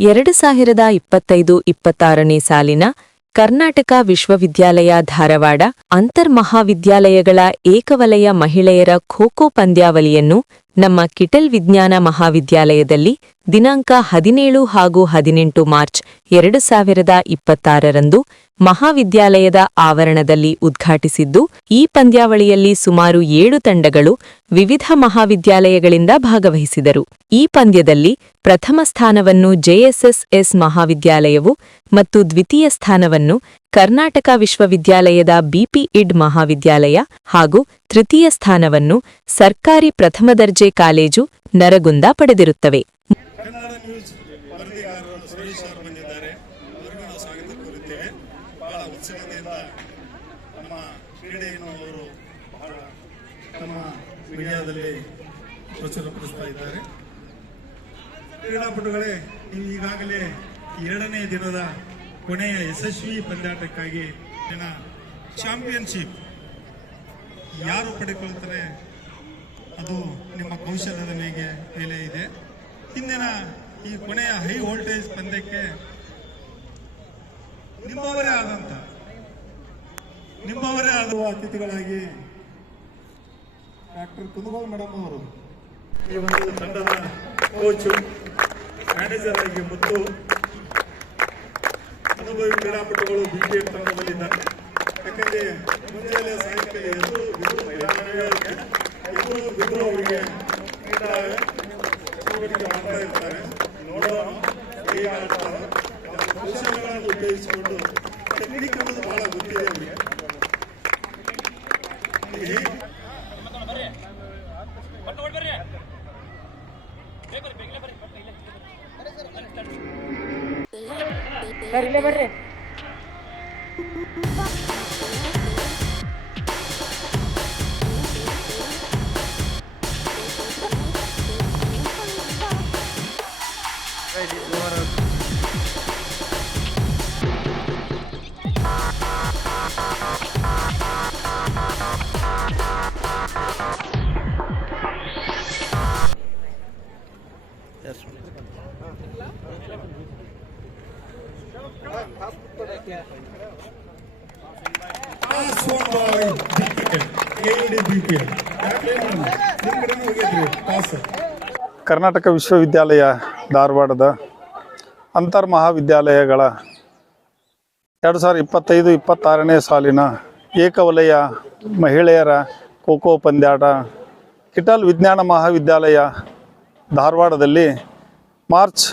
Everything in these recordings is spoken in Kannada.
2025-26ನೇ ಸಾಲಿನ ಕರ್ನಾಟಕ ವಿಶ್ವವಿದ್ಯಾಲಯ ಧಾರವಾಡ ಅಂತರ್ಮಹಾವಿದ್ಯಾಲಯಗಳ ಏಕವಲಯ ಮಹಿಳೆಯರ ಖೋ-ಖೋ ಪಂದ್ಯಾವಳಿಯನ್ನು ನಮ್ಮ ಕಿಟೆಲ್ ವಿಜ್ಞಾನ ಮಹಾವಿದ್ಯಾಲಯದಲ್ಲಿ ದಿನಾಂಕ 17 ಹಾಗೂ 18 ಮಾರ್ಚ್ 2026ರಂದು ಮಹಾವಿದ್ಯಾಲಯದ ಆವರಣದಲ್ಲಿ ಉದ್ಘಾಟಿಸಿದ್ದು, ಈ ಪಂದ್ಯಾವಳಿಯಲ್ಲಿ ಸುಮಾರು 7 ತಂಡಗಳು ವಿವಿಧ ಮಹಾವಿದ್ಯಾಲಯಗಳಿಂದ ಭಾಗವಹಿಸಿದರು. ಈ ಪಂದ್ಯದಲ್ಲಿ ಪ್ರಥಮ ಸ್ಥಾನವನ್ನು ಜೆಎಸ್ಎಸ್ ಮಹಾವಿದ್ಯಾಲಯವು ಮತ್ತು ದ್ವಿತೀಯ ಸ್ಥಾನವನ್ನು ಕರ್ನಾಟಕ ವಿಶ್ವವಿದ್ಯಾಲಯದ ಬಿಪಿಇಡ್ ಮಹಾವಿದ್ಯಾಲಯ ಹಾಗೂ ತೃತೀಯ ಸ್ಥಾನವನ್ನು ಸರ್ಕಾರಿ ಪ್ರಥಮ ದರ್ಜೆ ಕಾಲೇಜು ನರಗುಂದ ಪಡೆದಿರುತ್ತವೆ. ಕನ್ನಡ ನ್ಯೂಸ್ ವರದಿಗಾರರು ಸುರೇಶ್ ಅವರು ಬಂದಿದ್ದಾರೆ. ಅವರಿಗೂ ನಾವು ಸ್ವಾಗತ ಕೋರುತ್ತೇವೆ. ಬಹಳ ಉತ್ಸಾಹದಿಂದ ನಮ್ಮ ಕ್ರೀಡೆಯನ್ನು ಅವರು ಬಹಳ ತಮ್ಮ ಮೀಡಿಯಾದಲ್ಲಿ ಪ್ರಚುರಪಡಿಸ್ತಾ ಇದ್ದಾರೆ. ಕ್ರೀಡಾಪಟುಗಳೇ, ನೀವು ಈಗಾಗಲೇ 2ನೇ ದಿನದ ಕೊನೆಯ ಯಶಸ್ವಿ ಪಂದ್ಯಾಟಕ್ಕಾಗಿ ಚಾಂಪಿಯನ್ಶಿಪ್ ಯಾರು ಪಡೆದುಕೊಳ್ತಾರೆ ಅದು ನಿಮ್ಮ ಕೌಶಲ್ಯದ ಮೇಲೆ ಇದೆ. ಇಂದಿನ ಈ ಕೊನೆಯ ಹೈ ವೋಲ್ಟೇಜ್ ಪಂದ್ಯಕ್ಕೆ ನಿಮ್ಮವರೇ ಆದ ಅತಿಥಿಗಳಾಗಿ ಡಾಕ್ಟರ್ ಕುಂದಗೋಳ್ ಮೇಡಮ್ ಅವರು, ಈ ಒಂದು ತಂಡದ ಕೋಚು, ಮ್ಯಾನೇಜರ್ ಆಗಿ ಮುತ್ತು, ಅನುಭವಿ ಕ್ರೀಡಾಪಟುಗಳು ಬಿಪಿಎಡ್ ತಂಡದಲ್ಲಿದ್ದಾರೆ. ಯಾಕಂದ್ರೆ ಮುಂಜಾನೆ ಸಾಯಂಕಾಲ ಎದುರು ಅವರಿಗೆ ಕ್ರೀಡಾ ಚಟುವಟಿಕೆ ಮಾಡ್ತಾ ಇರ್ತಾರೆ. ನೋಡೋಣ ಹೇಗೆ ಆಡ್ತಾರೆ, ಕೌಶಲ್ಯಗಳನ್ನು ಉಪಯೋಗಿಸಿಕೊಂಡು ಟೆಕ್ನಿಕ್ ಅನ್ನೋದು ಬಹಳ ಗೊತ್ತಿದೆ ಅವರಿಗೆ. ಬರ್ರಿ ಕರ್ನಾಟಕ ವಿಶ್ವವಿದ್ಯಾಲಯ ಧಾರವಾಡದ ಅಂತರ್ ಮಹಾವಿದ್ಯಾಲಯಗಳ 2025-26ನೇ ಸಾಲಿನ ಏಕವಲಯ ಮಹಿಳೆಯರ ಖೋ-ಖೋ ಪಂದ್ಯಾಟ ಕಿಟೆಲ್ ವಿಜ್ಞಾನ ಮಹಾವಿದ್ಯಾಲಯ ಧಾರವಾಡದಲ್ಲಿ ಮಾರ್ಚ್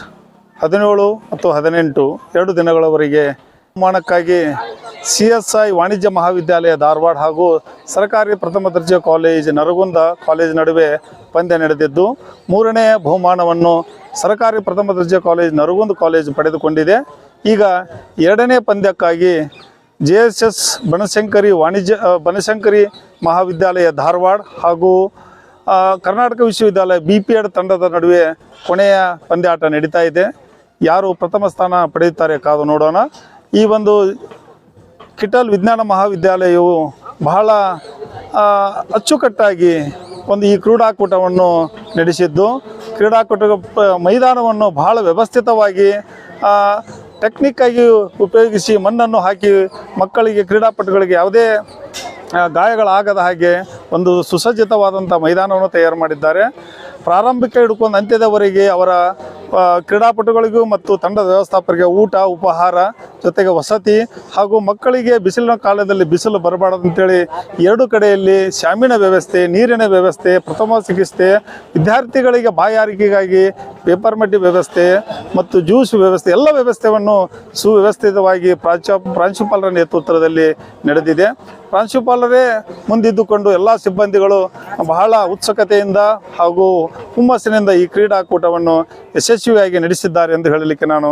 17 ಮತ್ತು 18 2 ದಿನಗಳವರೆಗೆ ಬಹುಮಾನಕ್ಕಾಗಿ CSI ವಾಣಿಜ್ಯ ಮಹಾವಿದ್ಯಾಲಯ ಧಾರವಾಡ ಹಾಗೂ ಸರ್ಕಾರಿ ಪ್ರಥಮ ದರ್ಜೆ ಕಾಲೇಜ್ ನರಗುಂದ ಕಾಲೇಜ್ ನಡುವೆ ಪಂದ್ಯ ನಡೆದಿದ್ದು, 3ನೇ ಬಹುಮಾನವನ್ನು ಸರ್ಕಾರಿ ಪ್ರಥಮ ದರ್ಜೆ ಕಾಲೇಜ್ ನರಗುಂದ ಕಾಲೇಜ್ ಪಡೆದುಕೊಂಡಿದೆ. ಈಗ 2ನೇ ಪಂದ್ಯಕ್ಕಾಗಿ JSS ಬನಶಂಕರಿ ಮಹಾವಿದ್ಯಾಲಯ ಧಾರವಾಡ ಹಾಗೂ ಕರ್ನಾಟಕ ವಿಶ್ವವಿದ್ಯಾಲಯ ಬಿಪಿಎಡ್ ತಂಡದ ನಡುವೆ ಕೊನೆಯ ಪಂದ್ಯಾಟ ನಡೀತಾ ಇದೆ. ಯಾರು ಪ್ರಥಮ ಸ್ಥಾನ ಪಡೆಯುತ್ತಾರೆ ಕಾದು ನೋಡೋಣ. ಈ ಒಂದು ಕಿಟೆಲ್ ವಿಜ್ಞಾನ ಮಹಾವಿದ್ಯಾಲಯವು ಬಹಳ ಅಚ್ಚುಕಟ್ಟಾಗಿ ಈ ಕ್ರೀಡಾಕೂಟವನ್ನು ನಡೆಸಿದ್ದು, ಕ್ರೀಡಾಕೂಟ ಮೈದಾನವನ್ನು ಬಹಳ ವ್ಯವಸ್ಥಿತವಾಗಿ ಟೆಕ್ನಿಕ್ಕಾಗಿ ಉಪಯೋಗಿಸಿ ಮಣ್ಣನ್ನು ಹಾಕಿ ಮಕ್ಕಳಿಗೆ, ಕ್ರೀಡಾಪಟುಗಳಿಗೆ ಯಾವುದೇ ಗಾಯಗಳಾಗದ ಹಾಗೆ ಒಂದು ಸುಸಜ್ಜಿತವಾದಂಥ ಮೈದಾನವನ್ನು ತಯಾರು ಮಾಡಿದ್ದಾರೆ. ಪ್ರಾರಂಭಿಕ ಹಿಡ್ಕೊಂಡು ಅಂತ್ಯದವರೆಗೆ ಅವರ ಕ್ರೀಡಾಪಟುಗಳಿಗೂ ಮತ್ತು ತಂಡದ ವ್ಯವಸ್ಥಾಪಕರಿಗೆ ಊಟ, ಉಪಹಾರ ಜೊತೆಗೆ ವಸತಿ ಹಾಗೂ ಮಕ್ಕಳಿಗೆ ಬಿಸಿಲಿನ ಕಾಲದಲ್ಲಿ ಬಿಸಿಲು ಬರಬಾರದು ಅಂತೇಳಿ 2 ಕಡೆಯಲ್ಲಿ ಶಾಮಿನ ವ್ಯವಸ್ಥೆ, ನೀರಿನ ವ್ಯವಸ್ಥೆ, ಪ್ರಥಮ ಚಿಕಿತ್ಸೆ, ವಿದ್ಯಾರ್ಥಿಗಳಿಗೆ ಬಾಯಾರಿಕೆಗಾಗಿ ಪೇಪರ್ ಮಡ್ಡಿ ವ್ಯವಸ್ಥೆ ಮತ್ತು ಜ್ಯೂಸ್ ವ್ಯವಸ್ಥೆ ಎಲ್ಲ ವ್ಯವಸ್ಥೆಯನ್ನು ಸುವ್ಯವಸ್ಥಿತವಾಗಿ ಪ್ರಾಂಶುಪಾಲರ ನೇತೃತ್ವದಲ್ಲಿ ನಡೆದಿದೆ. ಪ್ರಾಂಶುಪಾಲರೇ ಮುಂದಿದ್ದುಕೊಂಡು ಎಲ್ಲ ಸಿಬ್ಬಂದಿಗಳು ಬಹಳ ಉತ್ಸುಕತೆಯಿಂದ ಹಾಗೂ ಹುಮ್ಮಸ್ಸಿನಿಂದ ಈ ಕ್ರೀಡಾಕೂಟವನ್ನು ಯಶಸ್ವಿಯಾಗಿ ನಡೆಸಿದ್ದಾರೆ ಎಂದು ಹೇಳಲಿಕ್ಕೆ ನಾನು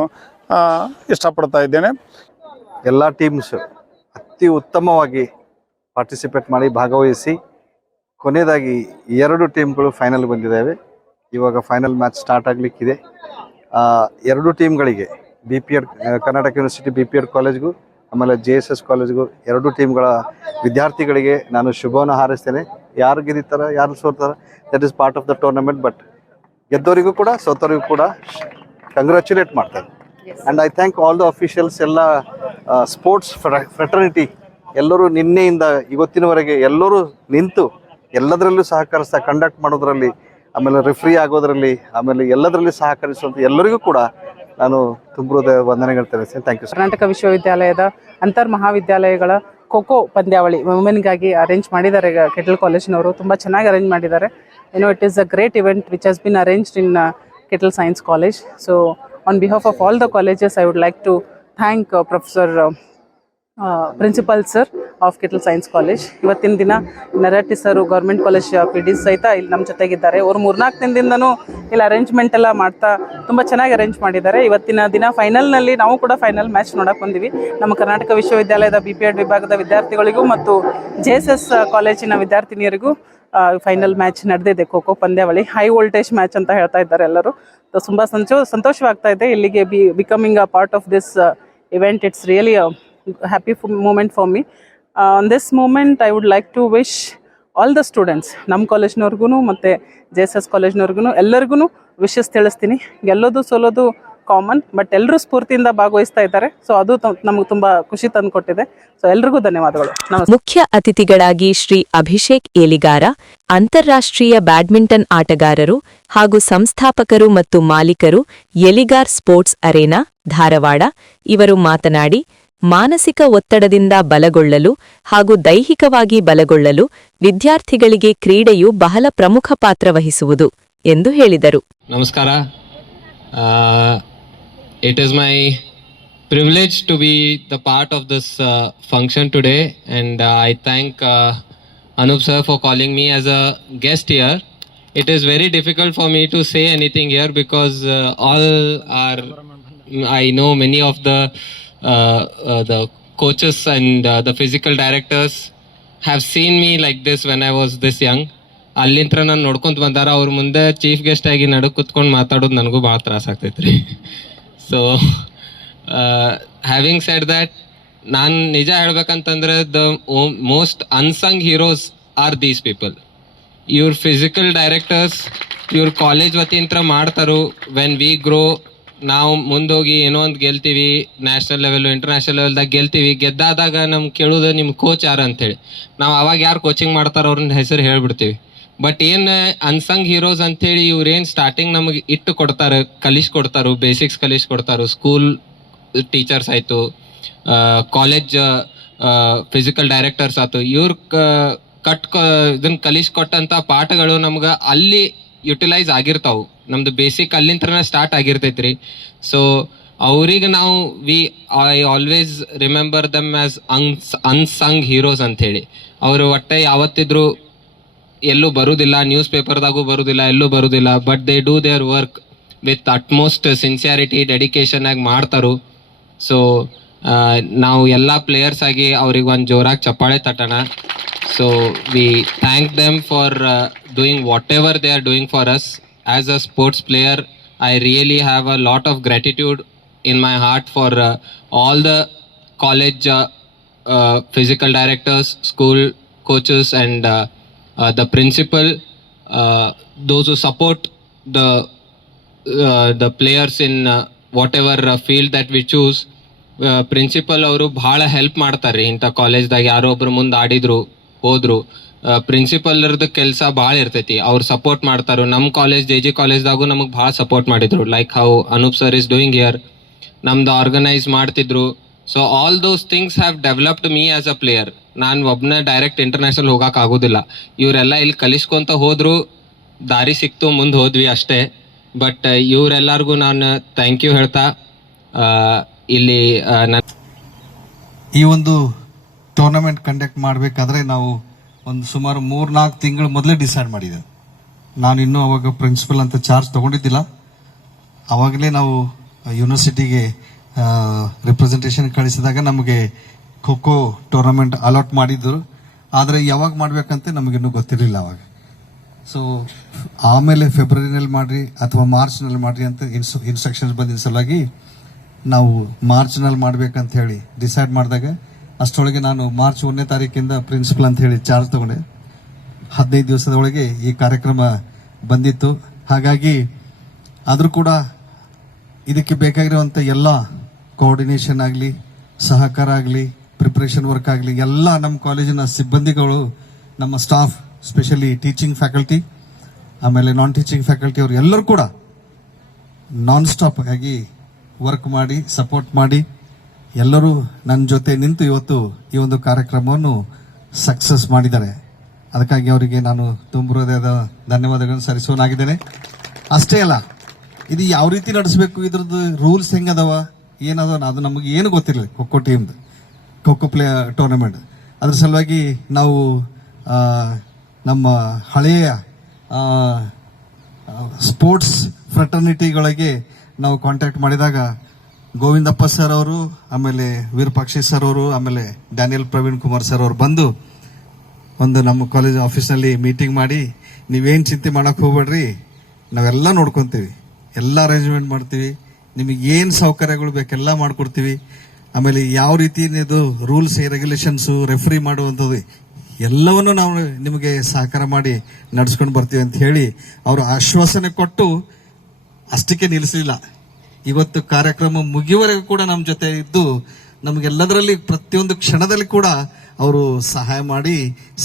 ಇಷ್ಟಪಡ್ತಾ ಇದ್ದೇನೆ. ಎಲ್ಲ ಟೀಮ್ಸ್ ಅತಿ ಉತ್ತಮವಾಗಿ ಪಾರ್ಟಿಸಿಪೇಟ್ ಮಾಡಿ ಭಾಗವಹಿಸಿ ಕೊನೆಯದಾಗಿ 2 ಟೀಮ್ಗಳು ಫೈನಲ್ ಬಂದಿದ್ದಾವೆ. ಇವಾಗ ಫೈನಲ್ ಮ್ಯಾಚ್ ಸ್ಟಾರ್ಟ್ ಆಗಲಿಕ್ಕಿದೆ. 2 ಟೀಮ್ಗಳಿಗೆ ಬಿಪಿಎಡ್ ಕರ್ನಾಟಕ ಯೂನಿವರ್ಸಿಟಿ ಬಿಪಿಎಡ್ ಕಾಲೇಜ್ಗೂ ಆಮೇಲೆ JSS ಕಾಲೇಜ್ಗೂ 2 ಟೀಮ್ಗಳ ವಿದ್ಯಾರ್ಥಿಗಳಿಗೆ ನಾನು ಶುಭವನ್ನು ಹಾರೈಸ್ತೇನೆ. ಯಾರು ಗೆದ್ದಿರ್ತಾರೆ, ಯಾರು ಸೋರ್ತಾರೆ, that is part of the tournament. But ಗೆದ್ದವರಿಗೂ ಕೂಡ ಸೋತವರಿಗೂ ಕೂಡ ಕಂಗ್ರ್ಯಾಚುಲೇಟ್ ಮಾಡ್ತಾರೆ. And I thank all the officials, ಎಲ್ಲ ಸ್ಪೋರ್ಟ್ಸ್ ಫ್ರೆಟರ್ನಿಟಿ ಎಲ್ಲರೂ ನಿನ್ನೆಯಿಂದ ಇವತ್ತಿನವರೆಗೆ ಎಲ್ಲರೂ ನಿಂತು ಎಲ್ಲದರಲ್ಲೂ ಸಹಕರಿಸ್ತಾ ಕಂಡಕ್ಟ್ ಮಾಡೋದ್ರಲ್ಲಿ, ಆಮೇಲೆ ರೆಫ್ರಿ ಆಗೋದ್ರಲ್ಲಿ, ಆಮೇಲೆ ಎಲ್ಲದರಲ್ಲಿ ಸಹಕರಿಸುವಂಥ ಎಲ್ಲರಿಗೂ ಕೂಡ ನಾನು ತುಂಬ ವಂದನೆಗಳು ತಿಳಿಸ್ತೇನೆ. Thank you. ಕರ್ನಾಟಕ ವಿಶ್ವವಿದ್ಯಾಲಯದ ಅಂತರ್ ಮಹಾವಿದ್ಯಾಲಯಗಳ ಖೋಖೋ ಪಂದ್ಯಾವಳಿ ವುಮೆನ್ಗಾಗಿ ಅರೇಂಜ್ ಮಾಡಿದ್ದಾರೆ. ಕೆಟಲ್ ಕಾಲೇಜಿನವರು ತುಂಬ ಚೆನ್ನಾಗಿ ಅರೇಂಜ್ ಮಾಡಿದ್ದಾರೆ. It is a great event which has been arranged in Kittel science college. So on behalf of all the colleges I would like to thank professor principal sir of Kittel science college. ಇವತ್ತಿನ ದಿನ ನರಟಿ sir government college P D ಸಹಿತ ಇಲ್ಲಿ ನಮ್ಮ ಜೊತೆಗಿದ್ದಾರೆ. ಅವರು 3-4 ದಿನದಿಂದನೂ ಇಲ್ಲಿ ಅರೇಂಜ್ಮೆಂಟ್ ಎಲ್ಲ ಮಾಡ್ತಾ ತುಂಬ ಚೆನ್ನಾಗಿ ಅರೇಂಜ್ ಮಾಡಿದ್ದಾರೆ. ಇವತ್ತಿನ ದಿನ ಫೈನಲ್ನಲ್ಲಿ ನಾವು ಕೂಡ ಫೈನಲ್ ಮ್ಯಾಚ್ ನೋಡಕ್ಕೆ ಬಂದಿವಿ. ನಮ್ಮ ಕರ್ನಾಟಕ ವಿಶ್ವವಿದ್ಯಾಲಯದ BPEd ವಿಭಾಗದ ವಿದ್ಯಾರ್ಥಿಗಳಿಗೂ ಮತ್ತು JSS ಕಾಲೇಜಿನ ವಿದ್ಯಾರ್ಥಿನಿಯರಿಗೂ ಫೈನಲ್ ಮ್ಯಾಚ್ ನಡೆದಿದೆ. ಖೋಖೋ ಪಂದ್ಯಾವಳಿ ಹೈ ವೋಲ್ಟೇಜ್ ಮ್ಯಾಚ್ ಅಂತ ಹೇಳ್ತಾ ಇದ್ದಾರೆ ಎಲ್ಲರೂ. ತುಂಬ ಸಂತೋಷವಾಗ್ತಾ ಇದೆ ಇಲ್ಲಿಗೆ becoming a part of this event. It's really a happy moment for me. On this moment I would like to wish all the students, ನಮ್ಮ ಕಾಲೇಜ್ನವ್ರಿಗೂ ಮತ್ತು JSS ಕಾಲೇಜ್ನವ್ರಿಗೂ ಎಲ್ಲರಿಗೂ ವಿಶಸ್ ತಿಳಿಸ್ತೀನಿ. ಗೆಲ್ಲೋದು ಸೋಲೋದು ಕಾಮನ್, ಬಟ್ ಎಲ್ಲರೂ ಸ್ಫೂರ್ತಿಯಿಂದ ಭಾಗವಹಿಸ್ತಾ ಇದ್ದಾರೆ. ಸೊ ಅದು ನಮಗೆ ತುಂಬ ಖುಷಿ ತಂದುಕೊಟ್ಟಿದೆ. ಸೊ ಎಲ್ರಿಗೂ ಧನ್ಯವಾದಗಳು. ನಮಸ್ತೆ. ಮುಖ್ಯ ಅತಿಥಿಗಳಾಗಿ ಶ್ರೀ ಅಭಿಷೇಕ್ ಏಲಿಗಾರ, ಅಂತಾರಾಷ್ಟ್ರೀಯ ಬ್ಯಾಡ್ಮಿಂಟನ್ ಆಟಗಾರರು ಹಾಗೂ ಸಂಸ್ಥಾಪಕರು ಮತ್ತು ಮಾಲೀಕರು, ಎಲಿಗಾರ್ ಸ್ಪೋರ್ಟ್ಸ್ ಅರೇನಾ, ಧಾರವಾಡ ಇವರು ಮಾತನಾಡಿ, ಮಾನಸಿಕ ಒತ್ತಡದಿಂದ ಬಲಗೊಳ್ಳಲು ಹಾಗೂ ದೈಹಿಕವಾಗಿ ಬಲಗೊಳ್ಳಲು ವಿದ್ಯಾರ್ಥಿಗಳಿಗೆ ಕ್ರೀಡೆಯು ಬಹಳ ಪ್ರಮುಖ ಪಾತ್ರ ವಹಿಸುವುದು ಎಂದು ಹೇಳಿದರು. ನಮಸ್ಕಾರ. It is my privilege to be the part of this function today, and I thank Anup sir for calling me as a guest here. It is very difficult for me to say anything here because I know many of the coaches and the physical directors have seen me like this when I was this young. ಅಲ್ಲಿಂತ್ರ ನಾನು ನೋಡ್ಕೊಂತ ಬಂದಾರ. ಅವ್ರ ಮುಂದೆ ಚೀಫ್ ಗೆಸ್ಟ್ ಆಗಿ ನಡುಕ್ ಕುತ್ಕೊಂಡು ಮಾತಾಡೋದು ನನಗೂ ಭಾಳ ತ್ರಾಸ ಆಗ್ತೈತ್ರಿ. ಸೊ ಹ್ಯಾವಿಂಗ್ ಸೆಡ್ ದ್ಯಾಟ್, ನಾನು ನಿಜ ಹೇಳ್ಬೇಕಂತಂದ್ರೆ the most unsung heroes are these people. ಇವ್ರ ಫಿಸಿಕಲ್ ಡೈರೆಕ್ಟರ್ಸ್ ಇವ್ರ ಕಾಲೇಜ್ ವತಿಯಿಂದ ಮಾಡ್ತಾರೋ. ವೆನ್ ವಿ ಗ್ರೋ, ನಾವು ಮುಂದೋಗಿ ಏನೋ ಒಂದು ಗೆಲ್ತೀವಿ, ನ್ಯಾಷನಲ್ ಲೆವೆಲು ಇಂಟರ್ನ್ಯಾಷನಲ್ ಲೆವೆಲ್ದಾಗ ಗೆಲ್ತೀವಿ. ಗೆದ್ದಾದಾಗ ನಮ್ಗೆ ಕೇಳೋದು ನಿಮ್ಮ ಕೋಚ್ ಯಾರು ಅಂತೇಳಿ. ನಾವು ಅವಾಗ ಯಾರು ಕೋಚಿಂಗ್ ಮಾಡ್ತಾರೋ ಅವ್ರನ್ನ ಹೆಸರು ಹೇಳ್ಬಿಡ್ತೀವಿ. ಬಟ್ ಏನು ಅನ್ಸಂಗ್ ಹೀರೋಸ್ ಅಂಥೇಳಿ ಇವ್ರೇನು ಸ್ಟಾರ್ಟಿಂಗ್ ನಮಗೆ ಇಟ್ಟು ಕೊಡ್ತಾರೆ, ಕಲಿಸ್ಕೊಡ್ತಾರೋ, ಬೇಸಿಕ್ಸ್ ಕಲಿಸ್ಕೊಡ್ತಾರೋ. ಸ್ಕೂಲ್ ಟೀಚರ್ಸ್ ಆಯಿತು, ಕಾಲೇಜ್ ಫಿಸಿಕಲ್ ಡೈರೆಕ್ಟರ್ಸ್ ಆಯ್ತು, ಇವ್ರು ಇದನ್ನು ಕಲಿಸ್ಕೊಟ್ಟಂಥ ಪಾಠಗಳು ನಮ್ಗೆ ಅಲ್ಲಿ ಯುಟಿಲೈಸ್ ಆಗಿರ್ತಾವೆ. ನಮ್ದು ಬೇಸಿಕ್ ಅಲ್ಲಿಂತ್ರನೇ ಸ್ಟಾರ್ಟ್ ಆಗಿರ್ತೈತ್ರಿ. ಸೊ ಅವ್ರಿಗೆ ನಾವು I always remember dum as unsung heroes ಅಂಥೇಳಿ. ಅವರು ಒಟ್ಟೆ ಯಾವತ್ತಿದ್ರು ಎಲ್ಲೂ ಬರುವುದಿಲ್ಲ, ನ್ಯೂಸ್ ಪೇಪರ್ದಾಗೂ ಬರುವುದಿಲ್ಲ, ಎಲ್ಲೂ ಬರುವುದಿಲ್ಲ. But they do their work with utmost sincerity, dedication ಆಗಿ ಮಾಡ್ತಾರೋ. ಸೊ ನಾವು ಎಲ್ಲ ಪ್ಲೇಯರ್ಸ್ ಆಗಿ ಅವ್ರಿಗೆ ಒಂದು ಜೋರಾಗಿ ಚಪ್ಪಾಳೆ ತಟ್ಟೋಣ. So we thank them for doing whatever they are doing for us. As a sports player, I really have a lot of gratitude in my heart for all the college physical directors, school coaches, and the principal, those who support the players in whatever field that we choose. Principal ಅವರು ಭಾಳ ಹೆಲ್ಪ್ ಮಾಡ್ತಾರೆ ಇಂಥ ಕಾಲೇಜ್ದಾಗ. ಯಾರೋ ಒಬ್ರು ಮುಂದೆ ಆಡಿದ್ರು ಹೋದ್ರು, ಪ್ರಿನ್ಸಿಪಲ್ರದ್ದು ಕೆಲಸ ಭಾಳ ಇರ್ತೈತಿ. ಅವ್ರು ಸಪೋರ್ಟ್ ಮಾಡ್ತಾರೋ. ನಮ್ಮ ಕಾಲೇಜ್ JG ಕಾಲೇಜ್ದಾಗೂ ನಮಗೆ ಭಾಳ ಸಪೋರ್ಟ್ ಮಾಡಿದ್ರು. Like how Anoop sir is doing here. ನಮ್ದು ಆರ್ಗನೈಸ್ ಮಾಡ್ತಿದ್ರು. So all those things have developed me as a player. ನಾನು ಒಬ್ಬನೇ ಡೈರೆಕ್ಟ್ ಇಂಟರ್ನ್ಯಾಷನಲ್ ಹೋಗೋಕೆ ಆಗೋದಿಲ್ಲ. ಇವರೆಲ್ಲ ಇಲ್ಲಿ ಕಲಿಸ್ಕೊತ ಹೋದ್ರು, ದಾರಿ ಸಿಕ್ತು, ಮುಂದೆ ಹೋದ್ವಿ ಅಷ್ಟೇ. ಬಟ್ ಇವರೆಲ್ಲರಿಗೂ ನಾನು ಥ್ಯಾಂಕ್ ಯು ಹೇಳ್ತಾ ಇಲ್ಲಿ ಈ ಒಂದು ಟೂರ್ನಮೆಂಟ್ ಕಂಡಕ್ಟ್ ಮಾಡಬೇಕಾದ್ರೆ ನಾವು ಒಂದು ಸುಮಾರು 3-4 ತಿಂಗಳು ಮೊದಲೇ ಡಿಸೈಡ್ ಮಾಡಿದ್ದೆ. ನಾನು ಇನ್ನೂ ಅವಾಗ ಪ್ರಿನ್ಸಿಪಲ್ ಅಂತ ಚಾರ್ಜ್ ತೊಗೊಂಡಿದ್ದಿಲ್ಲ. ಆವಾಗಲೇ ನಾವು ಯೂನಿವರ್ಸಿಟಿಗೆ ರಿಪ್ರೆಸೆಂಟೇಷನ್ ಕಳಿಸಿದಾಗ ನಮಗೆ ಖೋಖೋ ಟೂರ್ನಮೆಂಟ್ ಅಲಾಟ್ ಮಾಡಿದ್ರು. ಆದರೆ ಯಾವಾಗ ಮಾಡಬೇಕಂತ ನಮಗಿನ್ನೂ ಗೊತ್ತಿರಲಿಲ್ಲ ಅವಾಗ. ಸೊ ಆಮೇಲೆ ಫೆಬ್ರವರಿನಲ್ಲಿ ಮಾಡಿರಿ ಅಥವಾ ಮಾರ್ಚ್ನಲ್ಲಿ ಮಾಡಿರಿ ಅಂತ ಇನ್ಸ್ಟ್ರಕ್ಷನ್ಸ್ ಬಂದಿದ್ದ ಸಲುವಾಗಿ ನಾವು ಮಾರ್ಚ್ನಲ್ಲಿ ಮಾಡ್ಬೇಕಂತ ಹೇಳಿ ಡಿಸೈಡ್ ಮಾಡಿದಾಗ ಅಷ್ಟರೊಳಗೆ ನಾನು ಮಾರ್ಚ್ 1ನೇ ತಾರೀಕಿಂದ ಪ್ರಿನ್ಸಿಪಲ್ ಅಂತ ಹೇಳಿ ಚಾರ್ಜ್ ತಗೊಂಡೆ. 15 ದಿವಸದ ಒಳಗೆ ಈ ಕಾರ್ಯಕ್ರಮ ಬಂದಿತ್ತು. ಹಾಗಾಗಿ ಆದರೂ ಕೂಡ ಇದಕ್ಕೆ ಬೇಕಾಗಿರುವಂಥ ಎಲ್ಲ ಕೋಆರ್ಡಿನೇಷನ್ ಆಗಲಿ, ಸಹಕಾರ ಆಗಲಿ, ಪ್ರಿಪ್ರೇಷನ್ ವರ್ಕ್ ಆಗಲಿ, ಎಲ್ಲ ನಮ್ಮ ಕಾಲೇಜಿನ ಸಿಬ್ಬಂದಿಗಳು, ನಮ್ಮ ಸ್ಟಾಫ್, ಸ್ಪೆಷಲಿ ಟೀಚಿಂಗ್ ಫ್ಯಾಕಲ್ಟಿ, ಆಮೇಲೆ ನಾನ್ ಟೀಚಿಂಗ್ ಫ್ಯಾಕಲ್ಟಿ ಅವರು ಎಲ್ಲರೂ ಕೂಡ ನಾನ್ ಸ್ಟಾಪ್ ಆಗಿ ವರ್ಕ್ ಮಾಡಿ, ಸಪೋರ್ಟ್ ಮಾಡಿ, ಎಲ್ಲರೂ ನನ್ನ ಜೊತೆ ನಿಂತು ಇವತ್ತು ಈ ಒಂದು ಕಾರ್ಯಕ್ರಮವನ್ನು ಸಕ್ಸಸ್ ಮಾಡಿದ್ದಾರೆ. ಅದಕ್ಕಾಗಿ ಅವರಿಗೆ ನಾನು ತುಂಬ ಹೃದಯದ ಧನ್ಯವಾದಗಳನ್ನು ಸಲ್ಲಿಸೋನಾಗಿದ್ದೇನೆ. ಅಷ್ಟೇ ಅಲ್ಲ, ಇದು ಯಾವ ರೀತಿ ನಡೆಸಬೇಕು, ಇದ್ರದ್ದು ರೂಲ್ಸ್ ಹೆಂಗದವ, ಏನದವ, ಅದು ನಮಗೆ ಏನು ಗೊತ್ತಿರಲಿಲ್ಲ. ಖೋಖೋ ಟೀಮ್ದು, ಖೋಖೋ ಟೂರ್ನಮೆಂಟ್, ಅದ್ರ ಸಲುವಾಗಿ ನಾವು ನಮ್ಮ ಹಳೆಯ ಸ್ಪೋರ್ಟ್ಸ್ ಫ್ರೆಟರ್ನಿಟಿಗಳಿಗೆ ನಾವು ಕಾಂಟ್ಯಾಕ್ಟ್ ಮಾಡಿದಾಗ ಗೋವಿಂದಪ್ಪ ಸರ್ ಅವರು, ಆಮೇಲೆ ವೀರಪಾಕ್ಷಿ ಸರ್ ಅವರು, ಆಮೇಲೆ ಡ್ಯಾನಿಯಲ್ ಪ್ರವೀಣ್ ಕುಮಾರ್ ಸರ್ ಅವರು ಬಂದು ಒಂದು ನಮ್ಮ ಕಾಲೇಜ್ ಆಫೀಸ್ನಲ್ಲಿ ಮೀಟಿಂಗ್ ಮಾಡಿ, ನೀವೇನು ಚಿಂತೆ ಮಾಡಕ್ಕೆ ಹೋಗ್ಬೇಡ್ರಿ, ನಾವೆಲ್ಲ ನೋಡ್ಕೊತೀವಿ, ಎಲ್ಲ ಅರೇಂಜ್ಮೆಂಟ್ ಮಾಡ್ತೀವಿ, ನಿಮಗೆ ಏನು ಸೌಕರ್ಯಗಳು ಬೇಕೆಲ್ಲ ಮಾಡಿಕೊಡ್ತೀವಿ, ಆಮೇಲೆ ಯಾವ ರೀತಿ ಇದು ರೂಲ್ಸ್ ರೆಗ್ಯುಲೇಷನ್ಸು, ರೆಫ್ರಿ ಮಾಡುವಂಥದ್ದು ಎಲ್ಲವನ್ನು ನಾವು ನಿಮಗೆ ಸಹಕಾರ ಮಾಡಿ ನಡೆಸ್ಕೊಂಡು ಬರ್ತೀವಿ ಅಂತ ಹೇಳಿ ಅವರು ಆಶ್ವಾಸನೆ ಕೊಟ್ಟು ಅಷ್ಟಕ್ಕೆ ನಿಲ್ಲಿಸಲಿಲ್ಲ. ಇವತ್ತು ಕಾರ್ಯಕ್ರಮ ಮುಗಿಯುವವರೆಗೂ ಕೂಡ ನಮ್ಮ ಜೊತೆ ಇದ್ದು ನಮಗೆಲ್ಲದರಲ್ಲಿ ಪ್ರತಿಯೊಂದು ಕ್ಷಣದಲ್ಲಿ ಕೂಡ ಅವರು ಸಹಾಯ ಮಾಡಿ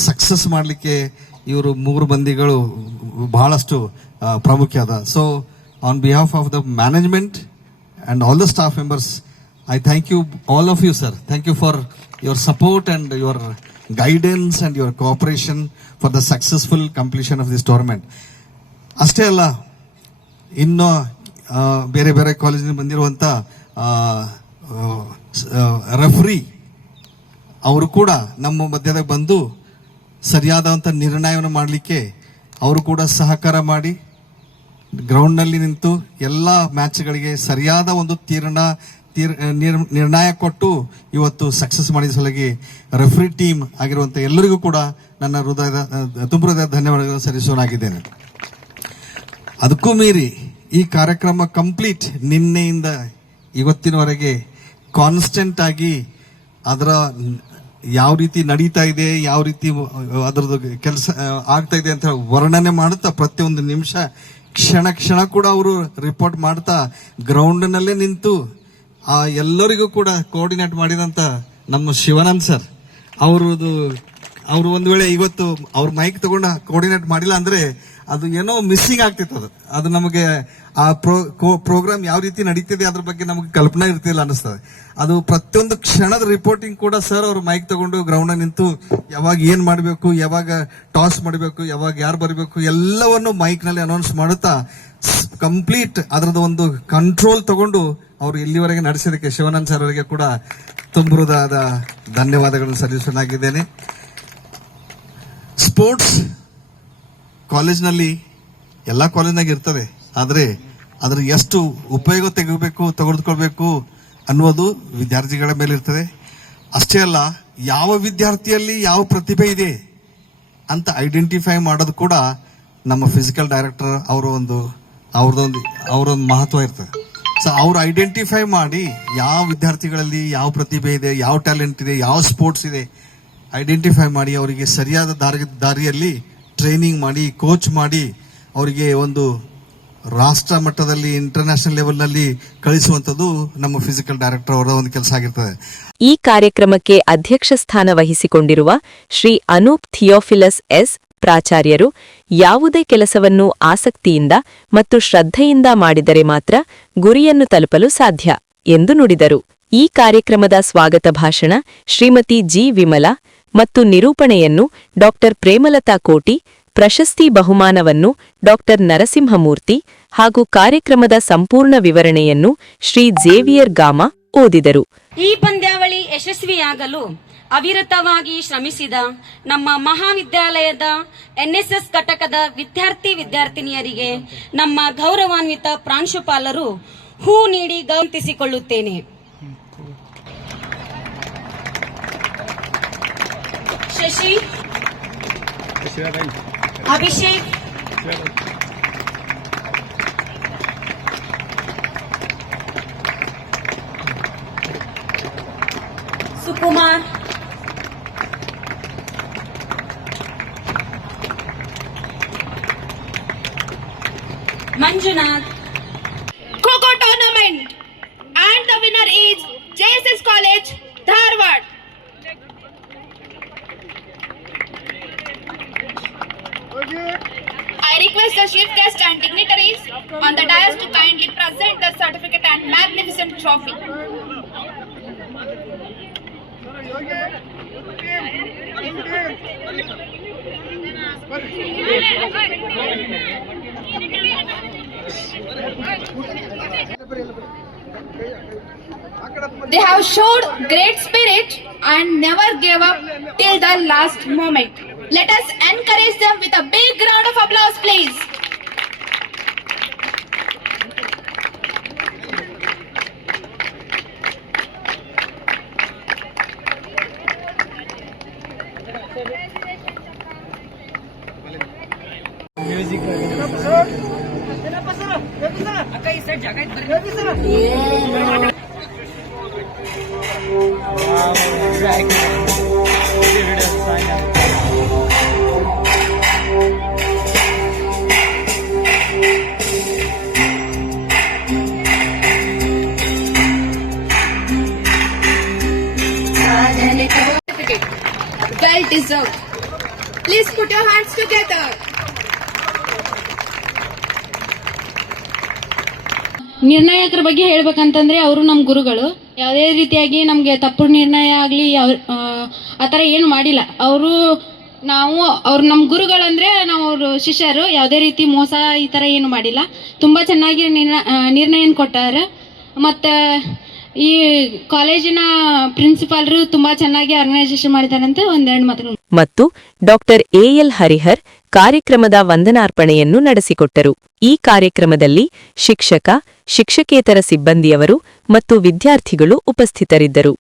ಸಕ್ಸಸ್ ಮಾಡಲಿಕ್ಕೆ ಇವರು 3 ಮಂದಿಗಳು ಬಹಳಷ್ಟು ಪ್ರಾಮುಖ್ಯ ಅದ. So on behalf of the management and all the staff members, I thank you, all of you, sir. Thank you for your support and your guidance and your cooperation for the successful completion of this tournament. ಅಷ್ಟೇ ಅಲ್ಲ, ಇನ್ನು ಬೇರೆ ಬೇರೆ ಕಾಲೇಜಿನ ಬಂದಿರುವಂಥ ರೆಫ್ರಿ ಅವರು ಕೂಡ ನಮ್ಮ ಮಧ್ಯದಾಗ ಬಂದು ಸರಿಯಾದಂಥ ನಿರ್ಣಯವನ್ನು ಮಾಡಲಿಕ್ಕೆ ಅವರು ಕೂಡ ಸಹಕಾರ ಮಾಡಿ ಗ್ರೌಂಡ್ನಲ್ಲಿ ನಿಂತು ಎಲ್ಲ ಮ್ಯಾಚ್ಗಳಿಗೆ ಸರಿಯಾದ ಒಂದು ನಿರ್ಣಯ ಕೊಟ್ಟು ಇವತ್ತು ಸಕ್ಸಸ್ ಮಾಡಿದ ಸಲುವಾಗಿ ರೆಫ್ರಿ ಟೀಮ್ ಆಗಿರುವಂಥ ಎಲ್ಲರಿಗೂ ಕೂಡ ನನ್ನ ತುಂಬ ಹೃದಯದ ಧನ್ಯವಾದಗಳನ್ನು ಸಲ್ಲಿಸೋನಾಗಿದ್ದೇನೆ. ಅದಕ್ಕೂ ಮೀರಿ ಈ ಕಾರ್ಯಕ್ರಮ ಕಂಪ್ಲೀಟ್ ನಿನ್ನೆಯಿಂದ ಇವತ್ತಿನವರೆಗೆ ಕಾನ್ಸ್ಟೆಂಟ್ ಆಗಿ ಅದರ ಯಾವ ರೀತಿ ನಡೀತಾ ಇದೆ, ಯಾವ ರೀತಿ ಅದರದ್ದು ಕೆಲಸ ಆಗ್ತಾ ಇದೆ ಅಂತ ವರ್ಣನೆ ಮಾಡುತ್ತಾ ಪ್ರತಿಯೊಂದು ನಿಮಿಷ ಕ್ಷಣ ಕ್ಷಣ ಕೂಡ ಅವರು ರಿಪೋರ್ಟ್ ಮಾಡ್ತಾ ಗ್ರೌಂಡ್ನಲ್ಲೇ ನಿಂತು ಆ ಎಲ್ಲರಿಗೂ ಕೂಡ ಕೋಆರ್ಡಿನೇಟ್ ಮಾಡಿದಂತ ನಮ್ಮ ಶಿವಾನಂದ್ ಸರ್ ಅವರು ಒಂದು ವೇಳೆ ಇವತ್ತು ಅವ್ರ ಮೈಕ್ ತಗೊಂಡು ಕೋಆರ್ಡಿನೇಟ್ ಮಾಡಿಲ್ಲ ಅಂದ್ರೆ ಅದು ಏನೋ ಮಿಸ್ಸಿಂಗ್ ಆಗ್ತಿತ್ತು. ಅದು ನಮಗೆ ಆ ಪ್ರೋಗ್ರಾಮ್ ಯಾವ ರೀತಿ ನಡೀತಿದೆ ಅದ್ರ ಬಗ್ಗೆ ನಮಗೆ ಕಲ್ಪನೆ ಇರ್ತಿಲ್ಲ ಅನಿಸ್ತದೆ. ಅದು ಪ್ರತಿಯೊಂದು ಕ್ಷಣದ ರಿಪೋರ್ಟಿಂಗ್ ಕೂಡ ಸರ್ ಅವ್ರು ಮೈಕ್ ತಗೊಂಡು ಗ್ರೌಂಡ್ ನಿಂತು ಯಾವಾಗ ಏನ್ ಮಾಡಬೇಕು, ಯಾವಾಗ ಟಾಸ್ ಮಾಡಬೇಕು, ಯಾವಾಗ ಯಾರು ಬರಬೇಕು ಎಲ್ಲವನ್ನು ಮೈಕ್ ನಲ್ಲಿ ಅನೌನ್ಸ್ ಮಾಡುತ್ತಾ ಕಂಪ್ಲೀಟ್ ಅದರದ ಒಂದು ಕಂಟ್ರೋಲ್ ತಗೊಂಡು ಅವರು ಇಲ್ಲಿವರೆಗೆ ನಡೆಸಿದಕ್ಕೆ ಶಿವಾನಂದ್ ಸರ್ ಅವರಿಗೆ ಕೂಡ ತುಂಬುವುದಾದ ಧನ್ಯವಾದಗಳನ್ನು ಸಲ್ಲಿಸಲಾಗಿದ್ದೇನೆ. ಸ್ಪೋರ್ಟ್ಸ್ ಕಾಲೇಜ್ನಲ್ಲಿ ಎಲ್ಲ ಕಾಲೇಜ್ನಾಗ ಇರ್ತದೆ, ಆದರೆ ಅದ್ರ ಎಷ್ಟು ಉಪಯೋಗ ತೆಗೆದುಕೊಳ್ಬೇಕು ಅನ್ನೋದು ವಿದ್ಯಾರ್ಥಿಗಳ ಮೇಲೆ ಇರ್ತದೆ. ಅಷ್ಟೇ ಅಲ್ಲ, ಯಾವ ವಿದ್ಯಾರ್ಥಿಯಲ್ಲಿ ಯಾವ ಪ್ರತಿಭೆ ಇದೆ ಅಂತ ಐಡೆಂಟಿಫೈ ಮಾಡೋದು ಕೂಡ ನಮ್ಮ ಫಿಸಿಕಲ್ ಡೈರೆಕ್ಟರ್ ಅವ್ರದೊಂದು ಮಹತ್ವ ಇರ್ತದೆ. ಸೊ ಅವ್ರು ಐಡೆಂಟಿಫೈ ಮಾಡಿ ಯಾವ ವಿದ್ಯಾರ್ಥಿಗಳಲ್ಲಿ ಯಾವ ಪ್ರತಿಭೆ ಇದೆ, ಯಾವ ಟ್ಯಾಲೆಂಟ್ ಇದೆ, ಯಾವ ಸ್ಪೋರ್ಟ್ಸ್ ಇದೆ ಐಡೆಂಟಿಫೈ ಮಾಡಿ ಅವರಿಗೆ ಸರಿಯಾದ ದಾರಿಯಲ್ಲಿ ಟ್ರೈನಿಂಗ್ ಮಾಡಿ, ಕೋಚ್ ಮಾಡಿ ಅವರಿಗೆ ಒಂದು ರಾಷ್ಟ್ರ ಮಟ್ಟದಲ್ಲಿ ಇಂಟರ್ನ್ಯಾಷನಲ್ ಲೆವೆಲ್ನಲ್ಲಿ ಕಳಿಸುವಂಥದ್ದು ನಮ್ಮ ಫಿಸಿಕಲ್ ಡೈರೆಕ್ಟರ್ ಅವರ ಒಂದು ಕೆಲಸ ಆಗಿರ್ತದೆ. ಈ ಕಾರ್ಯಕ್ರಮಕ್ಕೆ ಅಧ್ಯಕ್ಷ ಸ್ಥಾನ ವಹಿಸಿಕೊಂಡಿರುವ ಶ್ರೀ ಅನೂಪ್ ಥಿಯೋಫಿಲಸ್ ಎಸ್ ಪ್ರಾಚಾರ್ಯರು ಯಾವುದೇ ಕೆಲಸವನ್ನು ಆಸಕ್ತಿಯಿಂದ ಮತ್ತು ಶ್ರದ್ಧೆಯಿಂದ ಮಾಡಿದರೆ ಮಾತ್ರ ಗುರಿಯನ್ನು ತಲುಪಲು ಸಾಧ್ಯ ಎಂದು ನುಡಿದರು. ಈ ಕಾರ್ಯಕ್ರಮದ ಸ್ವಾಗತ ಭಾಷಣ ಶ್ರೀಮತಿ ಜಿ ವಿಮಲಾ ಮತ್ತು ನಿರೂಪಣೆಯನ್ನು ಡಾ ಪ್ರೇಮಲತಾ ಕೋಟಿ, ಪ್ರಶಸ್ತಿ ಬಹುಮಾನವನ್ನು ಡಾ ನರಸಿಂಹಮೂರ್ತಿ ಹಾಗೂ ಕಾರ್ಯಕ್ರಮದ ಸಂಪೂರ್ಣ ವಿವರಣೆಯನ್ನು ಶ್ರೀ ಝೇವಿಯರ್ ಗಾಮ ಓದಿದರು. ಈ ಪಂದ್ಯಾವಳಿ ಯಶಸ್ವಿಯಾಗಲು ಅವಿರತವಾಗಿ ಶ್ರಮಿಸಿದ ನಮ್ಮ ಮಹಾವಿದ್ಯಾಲಯದ ಎನ್ಎಸ್ಎಸ್ ಘಟಕದ ವಿದ್ಯಾರ್ಥಿನಿಯರಿಗೆ ನಮ್ಮ ಗೌರವಾನ್ವಿತ ಪ್ರಾಂಶುಪಾಲರು ಹೂ ನೀಡಿ ಗೌರವಿಸಿಕೊಳ್ಳುತ್ತೇನೆ. Shashi, Abhishek, Sukumar, Manjunath. Kho kho tournament winner is JSS College, Dharwad. I request the chief guest and dignitaries on the dais to kindly present the certificate and magnificent trophy. They have showed great spirit and never gave up till the last moment. Let us encourage them with a big round of applause, please. Well deserved. Please put your hands together. ನಿರ್ಣಾಯಕರ ಬಗ್ಗೆ ಹೇಳ್ಬೇಕಂತಂದ್ರೆ ಅವರು ನಮ್ಮ ಗುರುಗಳು. ಯಾವುದೇ ರೀತಿಯಾಗಿ ನಮಗೆ ತಪ್ಪು ನಿರ್ಣಯ ಆಗಲಿ ಆ ಥರ ಏನು ಮಾಡಿಲ್ಲ. ಅವರು ನಮ್ಮ ಗುರುಗಳಂದ್ರೆ ನಾವು ಅವರು ಶಿಷ್ಯರು. ಯಾವುದೇ ರೀತಿ ಮೋಸ ಈ ಥರ ಏನು ಮಾಡಿಲ್ಲ. ತುಂಬ ಚೆನ್ನಾಗಿ ನಿರ್ಣಯ ಕೊಟ್ಟಾರೆ. ಮತ್ತು ಈ ಕಾಲೇಜಿನ ಪ್ರಿನ್ಸಿಪಾಲರು ತುಂಬ ಚೆನ್ನಾಗಿ ಆರ್ಗನೈಸೇಷನ್ ಮಾಡಿದ್ದಾರೆ ಅಂತ ಒಂದೆರಡು ಮಾತುಗಳು. ಮತ್ತು ಡಾಕ್ಟರ್ ಎಎಲ್ ಹರಿಹರ್ ಕಾರ್ಯಕ್ರಮದ ವಂದನಾರ್ಪಣೆಯನ್ನು ನಡೆಸಿಕೊಟ್ಟರು. ಈ ಕಾರ್ಯಕ್ರಮದಲ್ಲಿ ಶಿಕ್ಷಕ, ಶಿಕ್ಷಕೇತರ ಸಿಬ್ಬಂದಿಯವರು ಮತ್ತು ವಿದ್ಯಾರ್ಥಿಗಳು ಉಪಸ್ಥಿತರಿದ್ದರು.